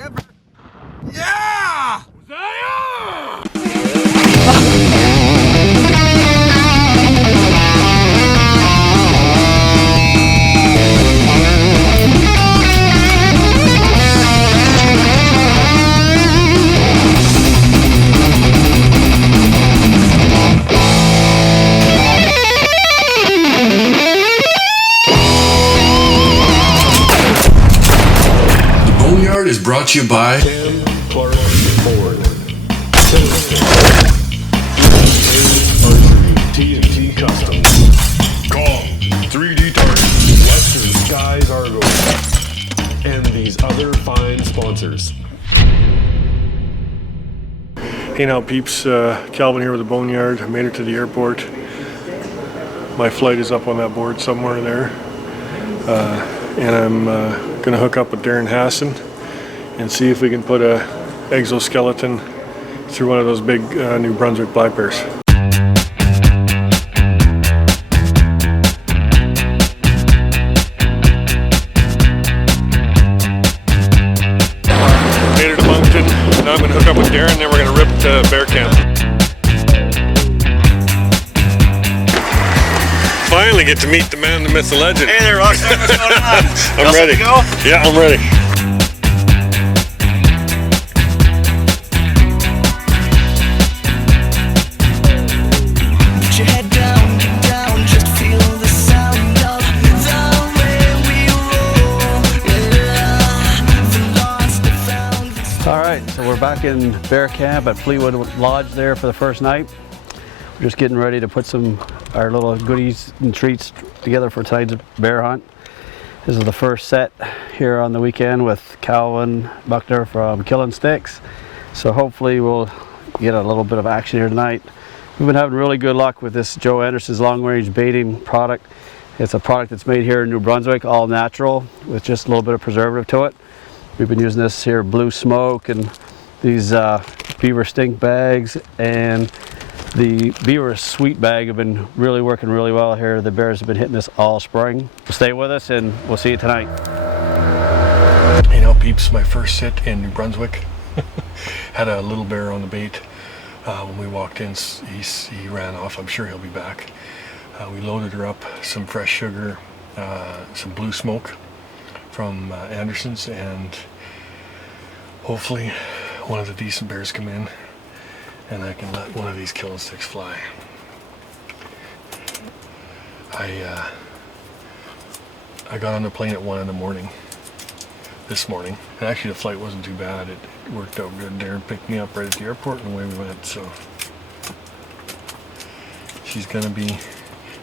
ever. Yeah! Is brought to you by Ford. Archery, TNT Customs, Kong, 3D Target, Western Skies Argo, and these other fine sponsors. Hey now peeps, Calvin here with the Boneyard. I made it to the airport. My flight is up on that board somewhere there. And I'm going to hook up with Darren Hasson and see if we can put a exoskeleton through one of those big New Brunswick black bears. Made it to Moncton. Now I'm going to hook up with Darren, then we're going to rip to bear camp. Finally get to meet the man, the myth, the legend. Hey there, Rockstar. What's going on? I'm ready. To go? Yeah, I'm ready. Alright, so we're back in bear camp at Fleetwood Lodge there for the first night. We're just getting ready to put our little goodies and treats together for tonight's bear hunt. This is the first set here on the weekend with Calvin Buckner from Killing Sticks. So hopefully we'll get a little bit of action here tonight. We've been having really good luck with this Joe Anderson's long range baiting product. It's a product that's made here in New Brunswick, all natural, with just a little bit of preservative to it. We've been using this here Blue Smoke and these beaver stink bags, and the beaver sweet bag have been really working really well here. The bears have been hitting this all spring. Stay with us and we'll see you tonight. Hey now peeps, my first sit in New Brunswick. Had a little bear on the bait. When we walked in, he ran off. I'm sure he'll be back. We loaded her up, some fresh sugar, some Blue Smoke from Anderson's, and hopefully one of the decent bears come in and I can let one of these Killing Sticks fly. I got on the plane at 1 in the morning this morning, and actually the flight wasn't too bad. It worked out good. Darren picked me up right at the airport and away we went, so she's gonna be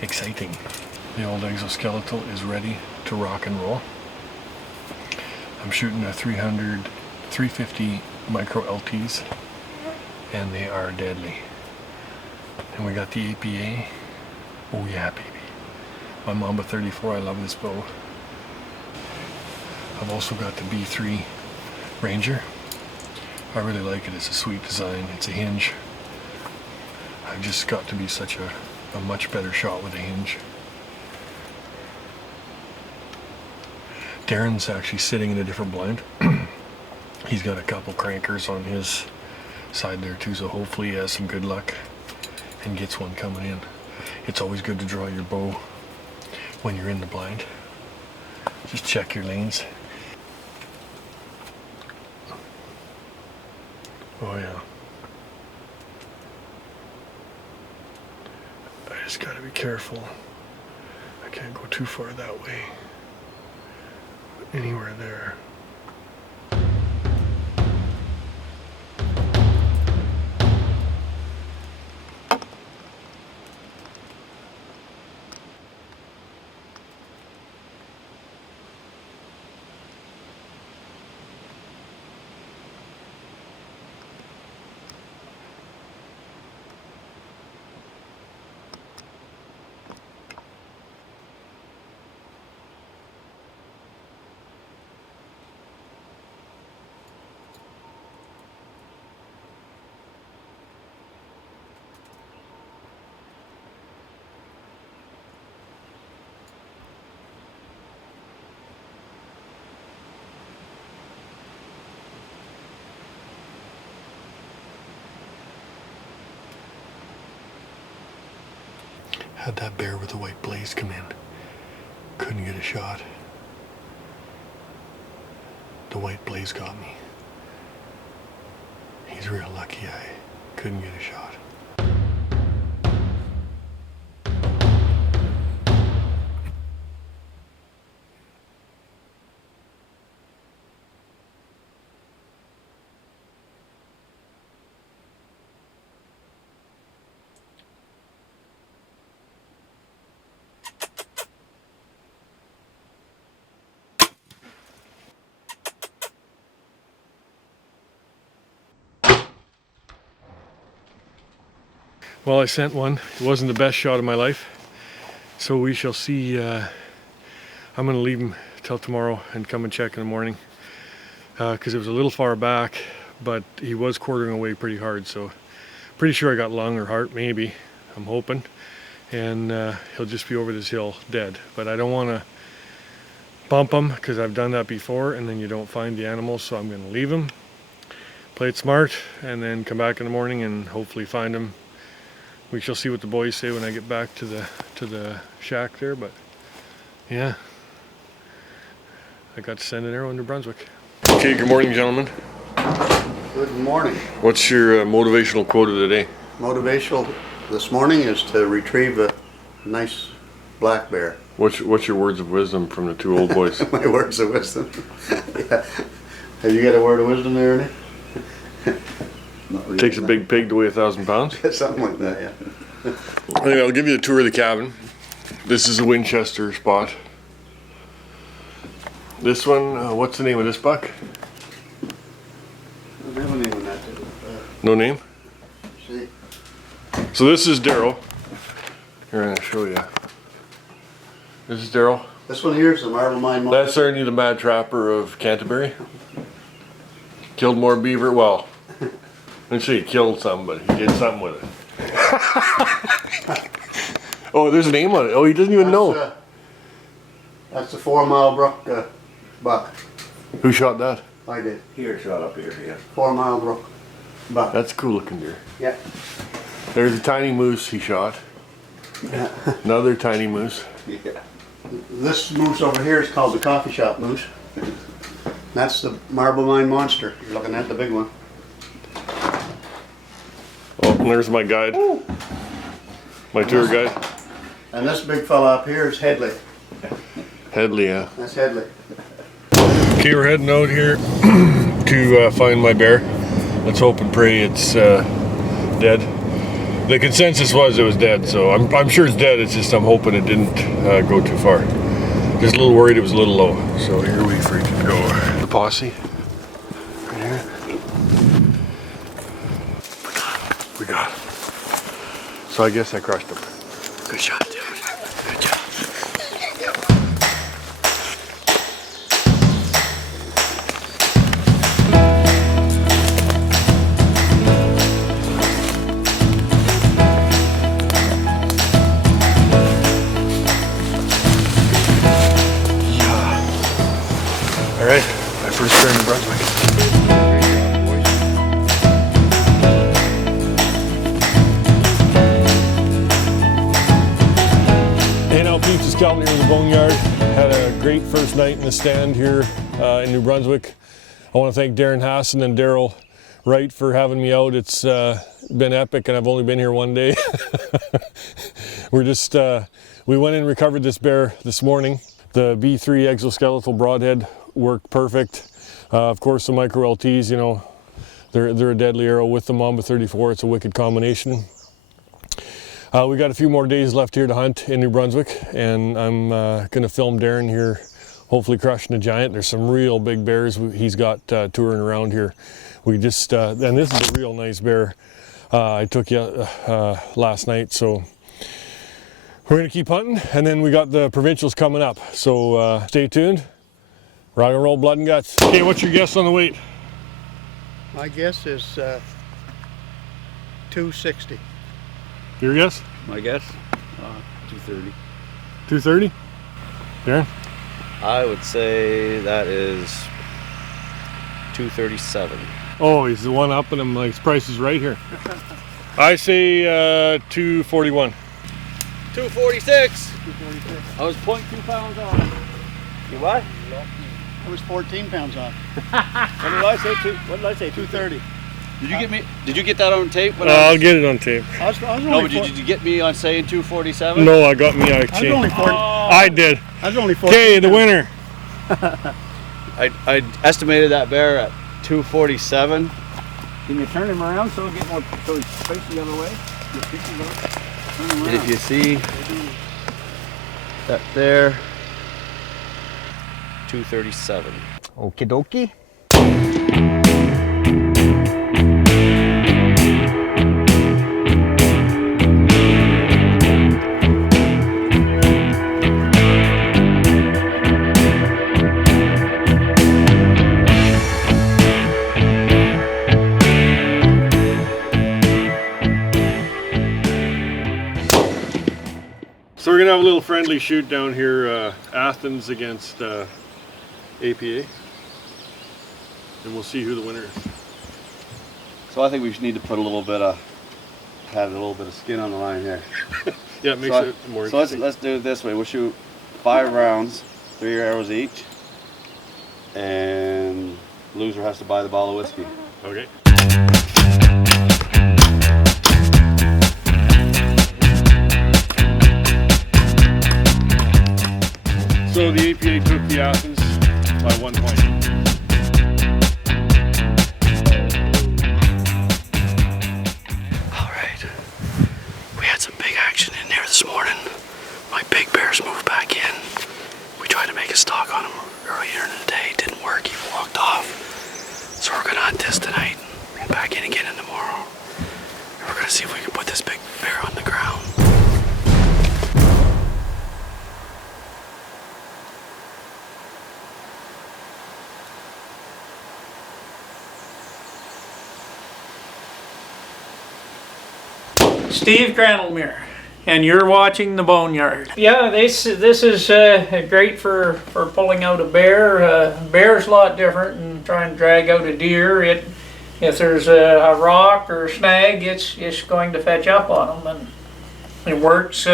exciting. The old exoskeletal is ready to rock and roll. I'm shooting a 350 micro LTs, and they are deadly. And we got the APA. Oh yeah, baby. My Mamba 34, I love this bow. I've also got the B3 Ranger. I really like it. It's a sweet design. It's a hinge. I've just got to be such a much better shot with a hinge. Darren's actually sitting in a different blind. He's got a couple crankers on his side there too, so hopefully he has some good luck and gets one coming in. It's always good to draw your bow when you're in the blind. Just check your lanes. Oh yeah. I just gotta be careful. I can't go too far that way. Anywhere there. Had that bear with the white blaze come in. Couldn't get a shot. The white blaze got me. He's real lucky I couldn't get a shot. Well, I sent one. It wasn't the best shot of my life. So we shall see. I'm going to leave him till tomorrow and come and check in the morning. Because it was a little far back, but he was quartering away pretty hard. So pretty sure I got lung or heart, maybe. I'm hoping. And he'll just be over this hill dead. But I don't want to bump him because I've done that before and then you don't find the animals. So I'm going to leave him, play it smart, and then come back in the morning and hopefully find him. We shall see what the boys say when I get back to the shack there, but yeah, I got to send an arrow into Brunswick. Okay, good morning, gentlemen. Good morning. What's your motivational quote of the day? Motivational this morning is to retrieve a nice black bear. What's your words of wisdom from the two old boys? My words of wisdom. Yeah. Have you got a word of wisdom there, Ernie? It takes a big pig to weigh 1,000 pounds. Something like that, yeah. Anyway, I'll give you a tour of the cabin. This is a Winchester spot. This one, what's the name of this buck? I don't have a name on that. No name? See? So this is Daryl. Here, I'm going to show you. This is Daryl. This one here is the Marble Mine Monster. That's Ernie the Mad Trapper of Canterbury. Killed more beaver. Well, let's say he killed some, but he did something with it. Oh, there's a name on it. Oh, he doesn't even know. That's the 4 Mile Brook buck. Who shot that? I did. Here, shot up here, yeah. 4 Mile Brook buck. That's a cool looking deer. Yeah. There's a tiny moose he shot. Another tiny moose. Yeah. This moose over here is called the coffee shop moose. That's the Marble Mine Monster. You're looking at the big one. Oh, and there's my guide. Ooh. My tour guide. And this big fella up here is Headley. Headley, yeah. That's Headley. Okay, we're heading out here to find my bear. Let's hope and pray it's dead. The consensus was it was dead, so I'm sure it's dead. It's just I'm hoping it didn't go too far. Just a little worried it was a little low. So here we freaking go. The posse. Right here. We got him. So I guess I crushed him. Good shot, dude. Good job. All right, my first bear in Brunswick. Hey now peeps, it's Calvin here in the Boneyard. Had a great first night in the stand here in New Brunswick. I want to thank Darren Hasson and Daryl Wright for having me out. It's been epic and I've only been here one day. We went in and recovered this bear this morning. The B3 exoskeletal broadhead worked perfect. Of course the micro LTs, you know, they're a deadly arrow with the Mamba 34. It's a wicked combination. We got a few more days left here to hunt in New Brunswick, and I'm going to film Darren here, hopefully crushing a giant. There's some real big bears he's got touring around here. We just, and this is a real nice bear I took last night, so we're going to keep hunting, and then we got the provincials coming up, so stay tuned. Rock and roll, blood and guts. Okay, what's your guess on the weight? My guess is 260. Your guess? My guess, 230. 230? Darren? I would say that is 237. Oh, he's the one upping him like his price is right here. I say 241. 246. I was 0.2 pounds off. You what? I was 14 pounds off. What did I say? What did I say? 230. Did you get that on tape? I'll get it on tape. I was No, only but did you get me on saying 247? No, I got me. I was only 40. I did. I was only 14. Okay, the winner. I estimated that bear at 247. Can you turn him around so he's facing the other way? Turn him And if you see that there, 237. Okie dokie. So we're gonna have a little friendly shoot down here, Athens against APA, and we'll see who the winner is. So I think we need to put a little bit of skin on the line here. Yeah, it makes So it more So interesting. let's do it this way. We'll shoot 5 rounds, 3 arrows each, and loser has to buy the bottle of whiskey. Okay. So the APA took the Athens by 1 point. All right. We had some big action in there this morning. My big bears moved back in. We tried to make a stalk on him earlier in the day. It didn't work. He walked off. So we're gonna hunt this tonight and back in again tomorrow. And we're gonna see if we can put this big bear on the ground. Steve Granelmere, and you're watching the Boneyard. Yeah, this is great for pulling out a bear. Bear's a lot different than trying to drag out a deer. If there's a rock or a snag, it's going to fetch up on them, and it works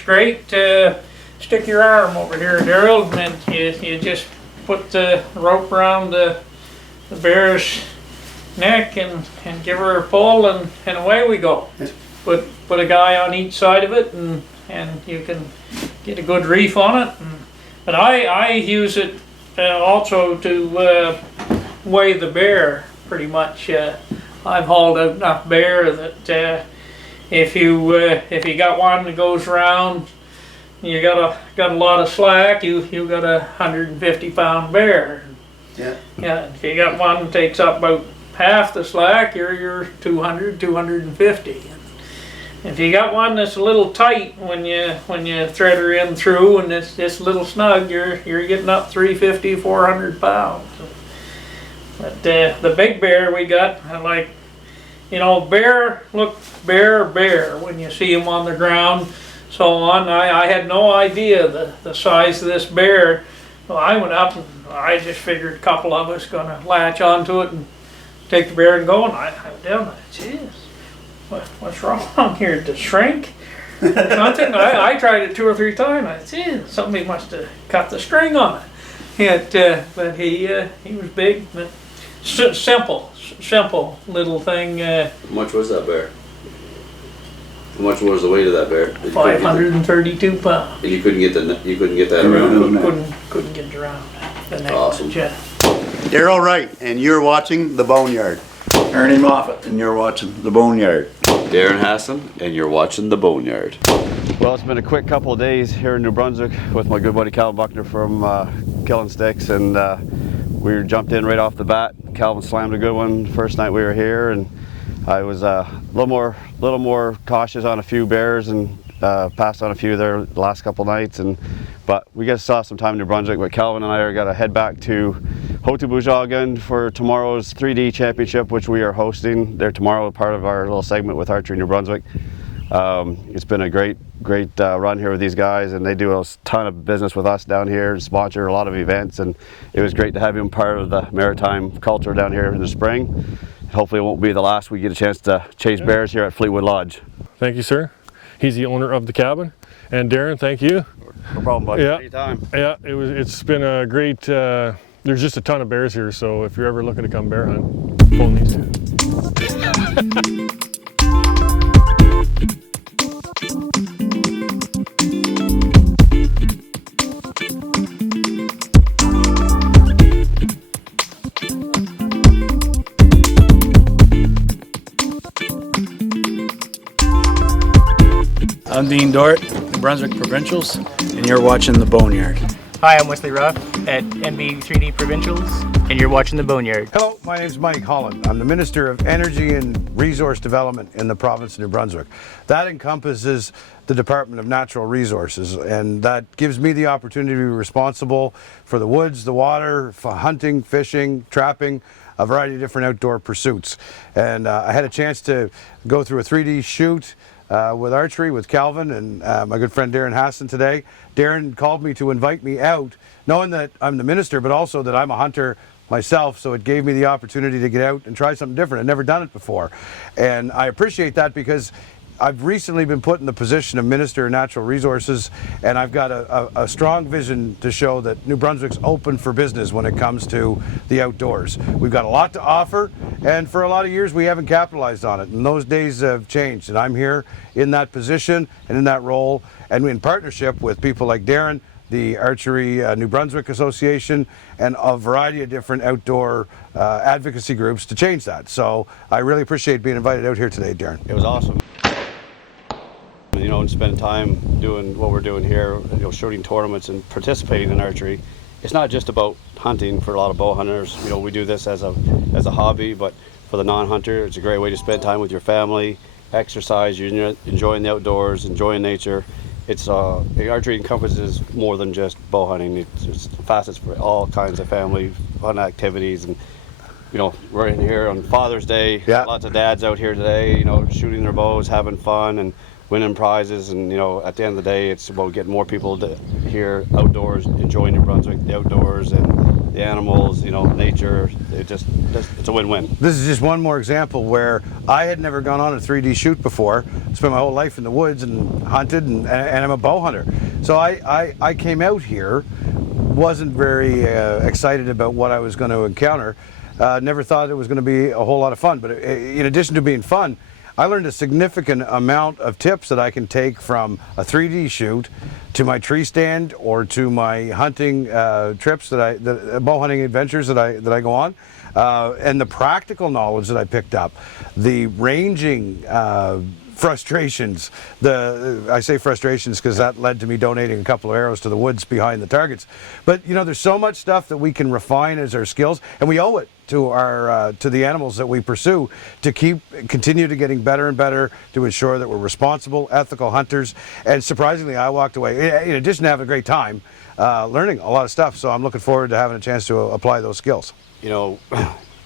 great. Stick your arm over here, Daryl, and you just put the rope around the bear's neck and give her a pull, and away we go. Put a guy on each side of it, and you can get a good reef on it. But I use it also to weigh the bear pretty much. I've hauled out enough bear that if you got one that goes around, you got a lot of slack. You got a 150-pound bear. Yeah. Yeah. If you got one that takes up about half the slack, you're 200, 250. If you got one that's a little tight when you thread her in through, and it's a little snug, you're getting up 350, 400 pounds. But the big bear we got, like, bear when you see him on the ground, so on. I had no idea the size of this bear. Well, I went up and I just figured a couple of us gonna latch onto it and take the bear and go, and I went down, and I said, "Jeez, what's wrong here? Did it shrink?" Something. I tried it 2 or 3 times. I said, somebody must have cut the string on it. But he was big, but simple little thing. How much was that bear? How much was the weight of that bear? 532 pounds. And you couldn't get that around. Couldn't get it around the neck. Awesome. Yeah. Daryl Wright, and you're watching The Boneyard. Ernie Moffat, and you're watching The Boneyard. Darren Hasson, and you're watching the Boneyard. Well, it's been a quick couple of days here in New Brunswick with my good buddy Calvin Buckner from Killing Sticks, and we jumped in right off the bat. Calvin slammed a good one first night we were here, and I was a little more cautious on a few bears and passed on a few there the last couple nights, but we just saw some time in New Brunswick. But Calvin and I are gonna head back to Hotubujagan for tomorrow's 3D championship, which we are hosting there tomorrow, part of our little segment with Archery New Brunswick. It's been a great run here with these guys, and they do a ton of business with us down here and sponsor a lot of events, and it was great to have him part of the maritime culture down here in the spring. Hopefully it won't be the last we get a chase chase bears here at Fleetwood Lodge. Thank you, sir. He's the owner of the cabin. And Darren, thank you. No problem, buddy. Yeah. Anytime. Yeah, it's been a great, there's just a ton of bears here, so if you're ever looking to come bear hunt, phone these two. I'm Dean Dort, the Brunswick Provincials, and you're watching The Boneyard. Hi, I'm Wesley Ruff at NB3D Provincials, and you're watching The Boneyard. Hello, my name's Mike Holland. I'm the Minister of Energy and Resource Development in the province of New Brunswick. That encompasses the Department of Natural Resources, and that gives me the opportunity to be responsible for the woods, the water, for hunting, fishing, trapping, a variety of different outdoor pursuits. And I had a chance to go through a 3D shoot with Archery, with Calvin and my good friend Darren Hasson today. Darren called me to invite me out, knowing that I'm the minister, but also that I'm a hunter myself, so it gave me the opportunity to get out and try something different. I'd never done it before. And I appreciate that because I've recently been put in the position of Minister of Natural Resources, and I've got a strong vision to show that New Brunswick's open for business when it comes to the outdoors. We've got a lot to offer, and for a lot of years we haven't capitalized on it, and those days have changed, and I'm here in that position and in that role, and in partnership with people like Darren, the Archery New Brunswick Association, and a variety of different outdoor advocacy groups to change that. So I really appreciate being invited out here today, Darren. It was awesome. You know, and spend time doing what we're doing here, you know, shooting tournaments and participating in archery. It's not just about hunting for a lot of bow hunters. You know, we do this as a hobby, but for the non-hunter, it's a great way to spend time with your family, exercise, you're enjoying the outdoors, enjoying nature. It's archery encompasses more than just bow hunting. It's facets for all kinds of family fun activities. And you know, we're in here on Father's Day. Yeah. Lots of dads out here today, you know, shooting their bows, having fun and winning prizes. And you know, at the end of the day, it's about getting more people to here outdoors, enjoying New Brunswick, the outdoors and the animals, you know, nature. It's a win-win. This is just one more example where I had never gone on a 3D shoot before. Spent my whole life in the woods and hunted, and I'm a bow hunter. So I came out here, wasn't very excited about what I was going to encounter. Never thought it was going to be a whole lot of fun, but in addition to being fun, I learned a significant amount of tips that I can take from a 3D shoot to my tree stand or to my hunting trips the bow hunting adventures that I go on, and the practical knowledge that I picked up, the ranging frustrations. I say frustrations because that led to me donating a couple of arrows to the woods behind the targets. But you know, there's so much stuff that we can refine as our skills, and we owe it to our to the animals that we pursue to continue to getting better and better to ensure that we're responsible, ethical hunters. And surprisingly, I walked away, in addition to having a great time, learning a lot of stuff. So I'm looking forward to having a chance to apply those skills. You know,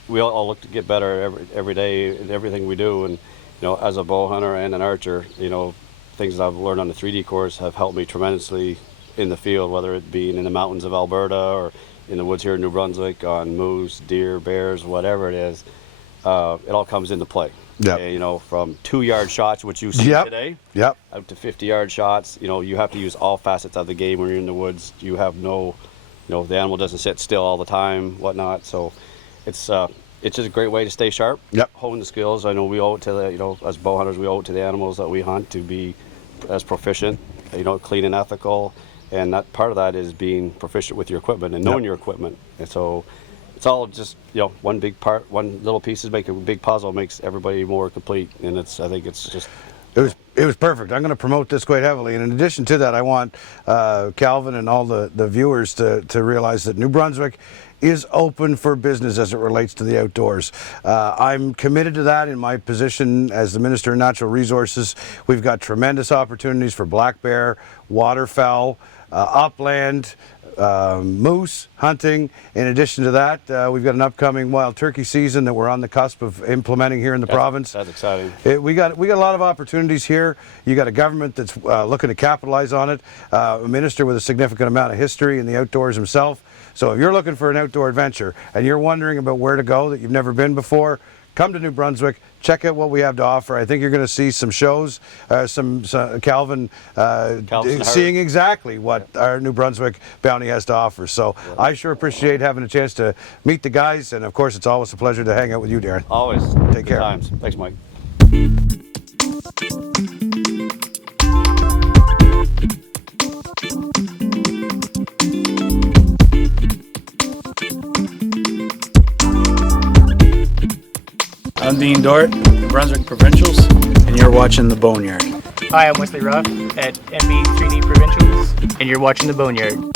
we all look to get better every day in everything we do. And you know, as a bow hunter and an archer, you know, things that I've learned on the 3D course have helped me tremendously in the field, whether it be in the mountains of Alberta or in the woods here in New Brunswick on moose, deer, bears, whatever it is. It all comes into play. Yep. You know, from 2-yard shots, which you see today, out to 50-yard shots. You know, you have to use all facets of the game when you're in the woods. You have no, you know, the animal doesn't sit still all the time, whatnot. So it's just a great way to stay sharp, hone the skills. I know we owe it to the, you know, as bow hunters, we owe it to the animals that we hunt to be as proficient, you know, clean and ethical. And that part of that is being proficient with your equipment and knowing your equipment. And so it's all just, you know, one big part, one little pieces make a big puzzle, makes everybody more complete. And I think it's just... It was perfect. I'm going to promote this quite heavily. And in addition to that, I want Calvin and all the viewers to realize that New Brunswick is open for business as it relates to the outdoors. I'm committed to that in my position as the Minister of Natural Resources. We've got tremendous opportunities for black bear, waterfowl, upland, moose hunting. In addition to that, we've got an upcoming wild turkey season that we're on the cusp of implementing here in the province. That's exciting. We got a lot of opportunities here. You got a government that's looking to capitalize on it, a minister with a significant amount of history in the outdoors himself. So if you're looking for an outdoor adventure and you're wondering about where to go that you've never been before, come to New Brunswick, check out what we have to offer. I think you're going to see some shows, some Calvin seeing exactly what our New Brunswick bounty has to offer. So I sure appreciate having a chance to meet the guys, and of course it's always a pleasure to hang out with you, Darren. Always. Take care. Times. Thanks, Mike. I'm Dean Dort, Brunswick Provincials, and you're watching The Boneyard. Hi, I'm Wesley Ruff at MB3D Provincials, and you're watching The Boneyard.